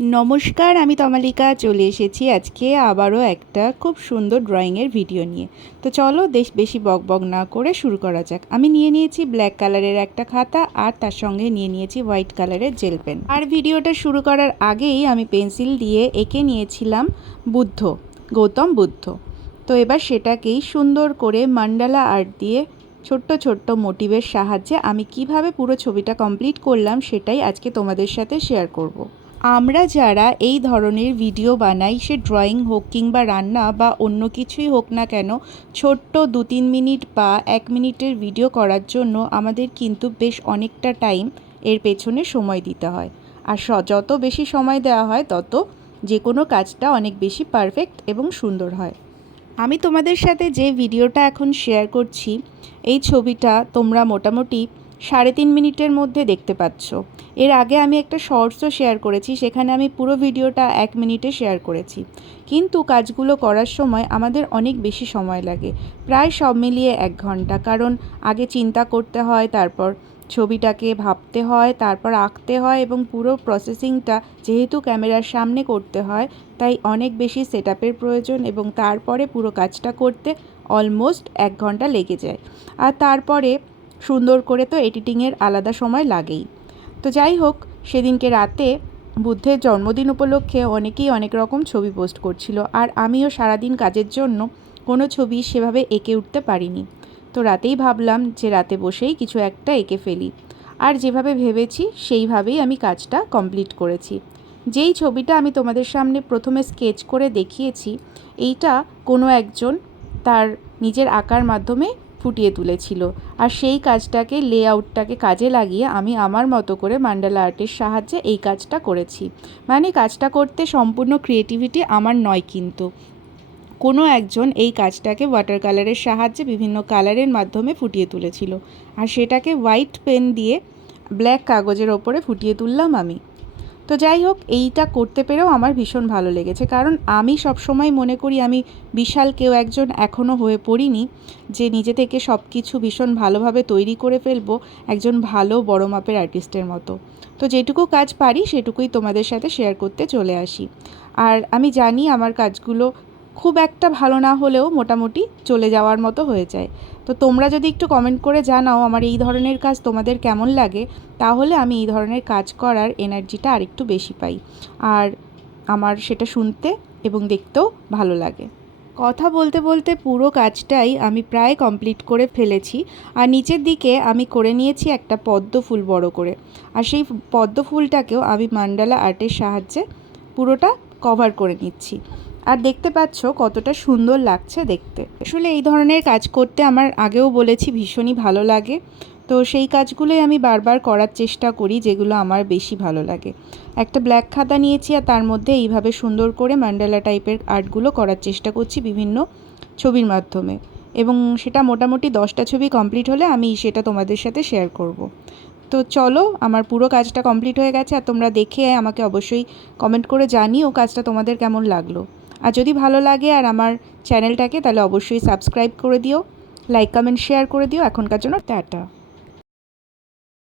নমস্কার, আমি তমালিকা, চলে এসেছি আজকে আবারও একটা খুব সুন্দর ড্রয়িংয়ের ভিডিও নিয়ে। তো চলো দেশ, বেশি বক বক না করে শুরু করা যাক। আমি নিয়ে নিয়েছি ব্ল্যাক কালারের একটা খাতা আর তার সঙ্গে নিয়ে নিয়েছি হোয়াইট কালারের জেল পেন আর ভিডিওটা শুরু করার আগেই আমি পেন্সিল দিয়ে এঁকে নিয়েছিলাম বুদ্ধ, গৌতম বুদ্ধ। তো এবার সেটাকেই সুন্দর করে মান্ডালা আর্ট দিয়ে ছোট্ট ছোট্ট মোটিভের সাহায্যে আমি কীভাবে পুরো ছবিটা কমপ্লিট করলাম সেটাই আজকে তোমাদের সাথে শেয়ার করব। আমরা যারা এই ধরনের ভিডিও বানাই, সে ড্রয়িং হোক কিংবা রান্না বা অন্য কিছুই হোক না কেন, ছোট্ট দু তিন মিনিট বা এক মিনিটের ভিডিও করার জন্য আমাদের কিন্তু বেশ অনেকটা টাইম এর পেছনে সময় দিতে হয়। আর যত বেশি সময় দেওয়া হয়, তত যে কোনো কাজটা অনেক বেশি পারফেক্ট এবং সুন্দর হয়। আমি তোমাদের সাথে যে ভিডিওটা এখন শেয়ার করছি, এই ছবিটা তোমরা মোটামুটি সাড়ে তিন মিনিটের মধ্যে দেখতে পাচ্ছ। এর আগে আমি একটা শর্টসও শেয়ার করেছি, সেখানে আমি পুরো ভিডিওটা এক মিনিটে শেয়ার করেছি। কিন্তু কাজগুলো করার সময় আমাদের অনেক বেশি সময় লাগে, প্রায় সব মিলিয়ে এক ঘণ্টা। কারণ আগে চিন্তা করতে হয়, তারপর ছবিটাকে ভাবতে হয়, তারপর আঁকতে হয় এবং পুরো প্রসেসিংটা যেহেতু ক্যামেরার সামনে করতে হয়, তাই অনেক বেশি সেট প্রয়োজন এবং তারপরে পুরো কাজটা করতে অলমোস্ট এক ঘণ্টা লেগে যায়। আর তারপরে সুন্দর করে তো এডিটিংয়ের আলাদা সময় লাগেই। তো যাই হোক, সেদিনকে রাতে বুদ্ধের জন্মদিন উপলক্ষে অনেকেই অনেক রকম ছবি পোস্ট করছিল আর আমিও সারাদিন কাজের জন্য কোনো ছবি সেভাবে এঁকে উঠতে পারিনি। তো রাতেই ভাবলাম যে রাতে বসেই কিছু একটা এঁকে ফেলি। আর যেভাবে ভেবেছি, সেইভাবেই আমি কাজটা কমপ্লিট করেছি। যেই ছবিটা আমি তোমাদের সামনে প্রথমে স্কেচ করে দেখিয়েছি, এইটা কোনো একজন তার নিজের আঁকার মাধ্যমে ফুটিয়ে তুলেছিল। আর সেই কাজটাকে লেআউটটাকে কাজে লাগিয়ে আমি আমার মতো করে মান্ডালা আর্টের সাহায্যে এই কাজটা করেছি। মানে কাজটা করতে সম্পূর্ণ ক্রিয়েটিভিটি আমার নয় কিন্তু। কোনো একজন এই কাজটাকে ওয়াটার কালারের সাহায্যে বিভিন্ন কালারের মাধ্যমে ফুটিয়ে তুলেছিল। আর সেটাকে হোয়াইট পেন দিয়ে ব্ল্যাক কাগজের ওপরে ফুটিয়ে তুললাম আমি। তো যাই হোক, এইটা করতে পেরেও আমার ভীষণ ভালো লেগেছে। কারণ আমি সবসময় মনে করি, আমি বিশাল কেউ একজন এখনও হয়ে পড়িনি যে নিজে থেকে সব কিছু ভীষণ ভালোভাবে তৈরি করে ফেলব একজন ভালো বড় মাপের আর্টিস্টের মতো। তো যেটুকু কাজ পারি, সেটুকুই তোমাদের সাথে শেয়ার করতে চলে আসি। আর আমি জানি আমার কাজগুলো খুব একটা ভালো না হলেও মোটামুটি চলে যাওয়ার মতো হয়ে যায়। তো তোমরা যদি একটু কমেন্ট করে জানাও আমার এই ধরনের কাজ তোমাদের কেমন লাগে, তাহলে আমি এই ধরনের কাজ করার এনার্জিটা আরেকটু বেশি পাই। আর আমার সেটা শুনতে এবং দেখতেও ভালো লাগে। কথা বলতে বলতে পুরো কাজটাই আমি প্রায় কমপ্লিট করে ফেলেছি আর নিচের দিকে আমি করে নিয়েছি একটা পদ্ম ফুল বড় করে। আর সেই পদ্ম ফুলটাকেও আমি মান্ডালা আর্টের সাহায্যে পুরোটা কভার করে নিচ্ছি। আর দেখতে পাচ্ছ কতটা সুন্দর লাগছে দেখতে। আসলে এই ধরনের কাজ করতে আমার আগেও বলেছি ভীষণই ভালো লাগে। তো সেই কাজগুলোই আমি বারবার করার চেষ্টা করি যেগুলো আমার বেশি ভালো লাগে। একটা ব্ল্যাক খাতা নিয়েছি আর তার মধ্যে এইভাবে সুন্দর করে ম্যান্ডেলা টাইপের আর্টগুলো করার চেষ্টা করছি বিভিন্ন ছবির মাধ্যমে। এবং সেটা মোটামুটি দশটা ছবি কমপ্লিট হলে আমি সেটা তোমাদের সাথে শেয়ার করব। তো চলো, আমার পুরো কাজটা কমপ্লিট হয়ে গেছে আর তোমরা দেখে আমাকে অবশ্যই কমেন্ট করে জানিও কাজটা তোমাদের কেমন লাগল। আর যদি ভালো লাগে আর আমার চ্যানেলটাকে, তাহলে অবশ্যই সাবস্ক্রাইব করে দিও, লাইক, কমেন্ট, শেয়ার করে দিও। এখনকার জন্য টাটা।